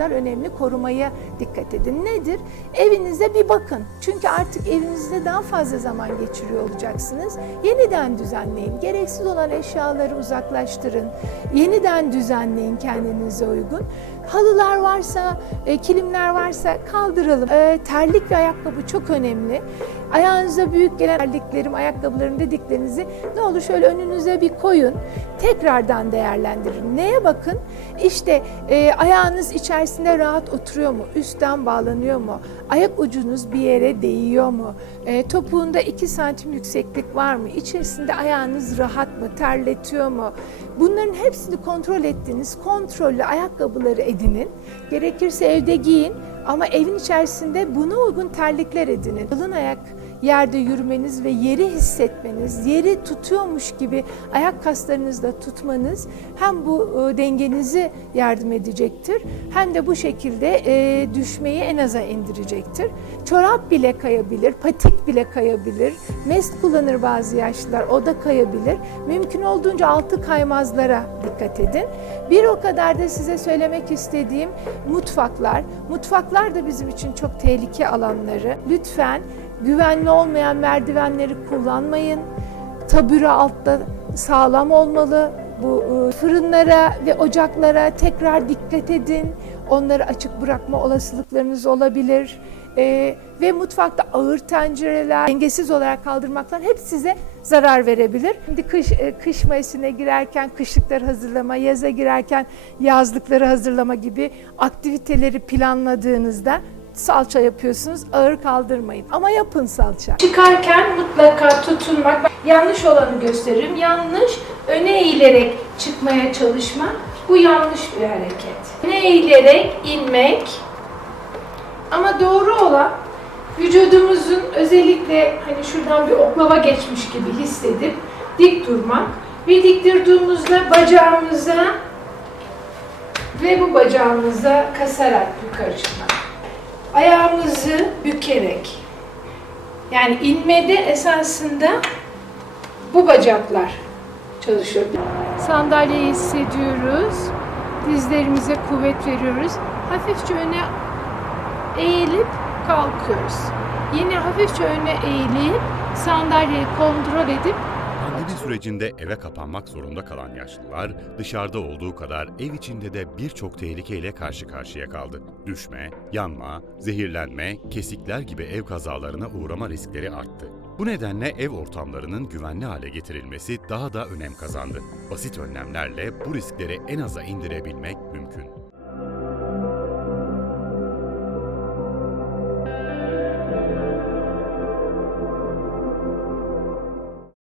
kadar önemli korumaya dikkat edin. Nedir? Evinize bir bakın. Çünkü artık evinizde daha fazla zaman geçiriyor olacaksınız. Yeniden düzenleyin. Gereksiz olan eşyaları uzaklaştırın. Yeniden düzenleyin kendinize uygun. Halılar varsa, e, kilimler varsa kaldıralım. E, terlik ve ayakkabı çok önemli. Ayağınıza büyük gelen terliklerim, ayakkabılarım dediklerinizi ne olur şöyle önünüze bir koyun. Tekrardan değerlendirin. Neye bakın? İşte e, ayağınız içerisinde rahat oturuyor mu? Üstten bağlanıyor mu? Ayak ucunuz bir yere değiyor mu? E, topuğunda 2 santim yükseklik var mı? İçerisinde ayağınız rahat mı? Terletiyor mu? Bunların hepsini kontrol ettiğiniz kontrollü ayakkabıları edinin. Gerekirse evde giyin ama evin içerisinde buna uygun terlikler edinin. Yalın ayak yerde yürümeniz ve yeri hissetmeniz, yeri tutuyormuş gibi ayak kaslarınızla tutmanız hem bu e, dengenizi yardım edecektir hem de bu şekilde e, düşmeyi en aza indirecektir. Çorap bile kayabilir, patik bile kayabilir, mest kullanır bazı yaşlılar o da kayabilir. Mümkün olduğunca altı kaymazlara dikkat edin. Bir o kadar da size söylemek istediğim mutfaklar. Mutfaklar da bizim için çok tehlike alanları. Lütfen güvenli olmayan merdivenleri kullanmayın. Tabure altta sağlam olmalı. Bu e, fırınlara ve ocaklara tekrar dikkat edin. Onları açık bırakma olasılıklarınız olabilir. E, ve mutfakta ağır tencereler, dengesiz olarak kaldırmaklar hep size zarar verebilir. Şimdi kış, e, kış mevsimine girerken kışlıkları hazırlama, yaza girerken yazlıkları hazırlama gibi aktiviteleri planladığınızda salça yapıyorsunuz, ağır kaldırmayın. Ama yapın salça. Çıkarken mutlaka tutunmak. Yanlış olanı gösteririm. Yanlış, öne eğilerek çıkmaya çalışmak. Bu yanlış bir hareket. Öne eğilerek inmek. Ama doğru olan vücudumuzun özellikle hani şuradan bir oklava geçmiş gibi hissedip dik durmak. Ve dik durduğumuzda bacağımıza ve bu bacağımıza kasarak yukarı çıkmak. Ayağımızı bükerek. Yani inmede esasında bu bacaklar çalışıyor. Sandalyeyi hissediyoruz. Dizlerimize kuvvet veriyoruz. Hafifçe öne eğilip kalkıyoruz. Yine hafifçe öne eğilip sandalyeyi kontrol edip Pandemi sürecinde eve kapanmak zorunda kalan yaşlılar dışarıda olduğu kadar ev içinde de birçok tehlikeyle karşı karşıya kaldı. Düşme, yanma, zehirlenme, kesikler gibi ev kazalarına uğrama riskleri arttı. Bu nedenle ev ortamlarının güvenli hale getirilmesi daha da önem kazandı. Basit önlemlerle bu riskleri en aza indirebilmek mümkün.